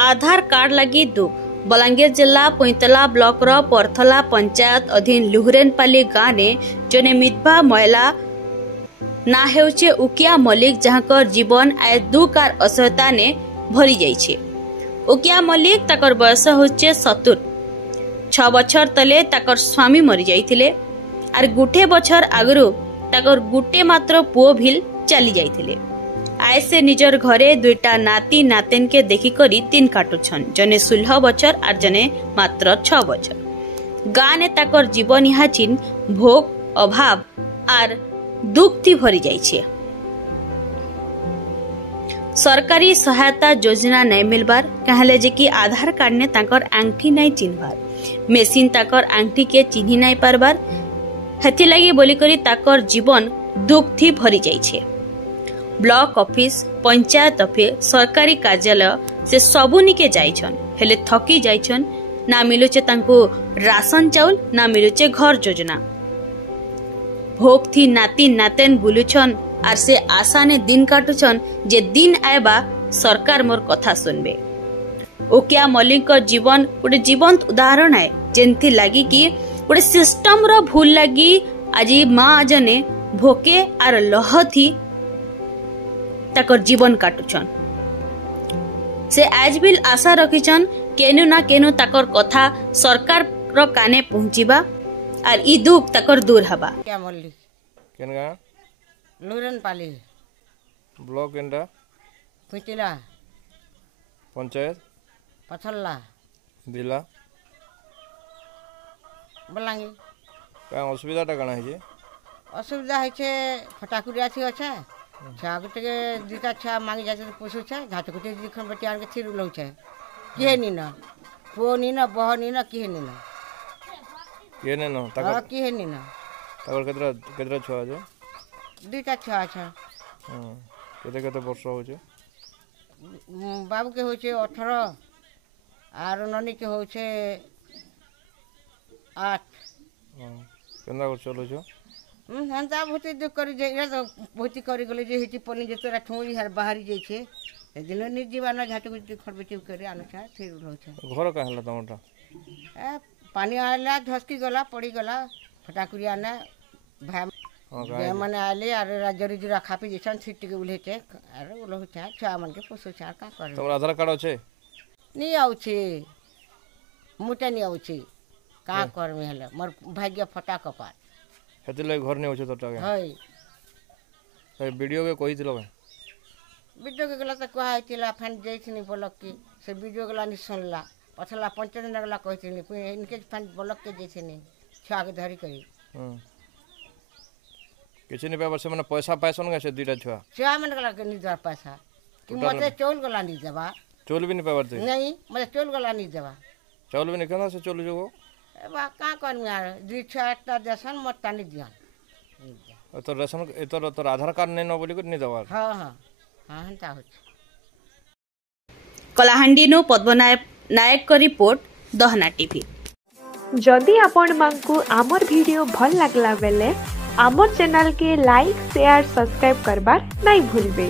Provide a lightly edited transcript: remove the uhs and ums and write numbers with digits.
आधार card लगी दुख। बलांगीर जिला पैंतला ब्लॉक रो परथला पंचायत अधीन लुहरेनपाली गाँव ने जने मितभा महिला ना हेउचे उकिया मल्लिक जहाँकर जीवन आय दुख और असहयता ने भरी जाइछे। उकिया मल्लिक ताकर बयस होचे 70। 6 बछर तले ताकर स्वामी मरी जाइथिले और गुटे बछर आगरु ताकर गुटे मात्र पुओ भिल चली जाइथिले। आय से निजर घरे दुईटा नाती नातेन के देखी करी दिन काटुछन, जने 16 बछर और जने मात्र 6 बछर। गाँ ने ताकर जीवन यहाँ चिन भोग अभाव और दुख थी भरी जाइछे। सरकारी सहायता योजना नहीं मिलबार कहले जे कि आधार कार्ड ने ताकर आंगठी नहीं चिन्हबार, मेसिन ताकर आंगठी के चिन्ही नहीं पारबार, हेथि लगी बोली करी ताकर जीवन दुख थी भरी जाइछे। ब्लॉक ऑफिस पंचायत ऑफिस सरकारी कार्यालय से सबुनी के जाइछन हेले थकी जाइछन। ना मिलुचे तांको राशन चाउल, ना मिलुचे घर योजना। भोग थी नाती नातेन बुलुछन और से आशा ने दिन काटुछन जे दिन आएबा सरकार मोर कथा सुनबे। उकिया मल्लिक का जीवन गोटे जीवंत उदाहरण है जेंथि लगी कि गोटे सिस्टम रो भूल लगी आज माँ जने भोके और लह थी ताकर जीवन काटुछन। से आज भी आशा रखिछन केनु ना केनु ताकर कथा सरकार रो काने पहुंचीबा और ई दुख ताकर दूर हबा। क्या मल्लिक केन गाँव लुहरेनपाली ब्लॉक एंडा पैंतला पंचायत पथल्ला जिला बलांगीर। क्या असुविधाटा काना है जे असुविधा है फटाकुरिया थी अच्छे छा गोटे दुटा छुआ मांगी जाते पोषु छे घाट गोटे दिखन बटिया के थिर उलौ छे किहे नी न पुओ नी न बह नी न किहे नी न ये ने न हां किहे नी न तकर केतरा केतरा छुआ जे दुटा छुआ छे। केते केते वर्ष हो छे बाबू के हो छे 18 आर ननी के हो छे 8। केंदा कर चलो छो हंता भूति दुख करी जे तो भूति करी गले जे हिटी पनी जे तोरा ठोरी हर बाहरी जाई छे ए दिन नि जीवन झाट गुटी खरबेटी करे आनो छा फिर उलो छे। घर का हला तमटा ए पानी आला धसकी गला पड़ी गला फटाकुरिया ने भाई माने आले अरे राजरी जुरा खापी जेसन छिट के उले छे अरे उलो छा छा मन के पोसो छा का करे। तमरा आधार कार्ड छे नी आउ छे मुटे नी आउ छे का कर में हले मोर भाग्य फटा कपार हेते ले घर ने होछे तोटा के हई से वीडियो के कहि दिलो वीडियो के गला त कहा आइतिला फन जैथिनी ब्लॉक की से वीडियो गला नि सुनला पछला पंचायत ने गला कहितिनी इनके फन ब्लॉक के जैथिनी छुआ के धरी करी किछ नि पेपर से माने पैसा पैसन के से दुटा छुआ मन गला के नि दर पैसा कि मते चौल गला नि देबा चौल भी नि पेपर से नहीं मते चौल गला नि देबा चौल भी नि केना से चौल जो ए बा का करमी यार दुई छटा देसन मत नि दिया तो रेशन तो आधार कार्ड नै न बोली को नि देबा। हां हां हां हंता हो। कलाहांडी नो पद्मनायक को रिपोर्ट दहना टीवी। जदि आपण मानकु आमर वीडियो भल लागला बेले आमर चैनल के लाइक शेयर सब्सक्राइब करबार नहीं भूलबे।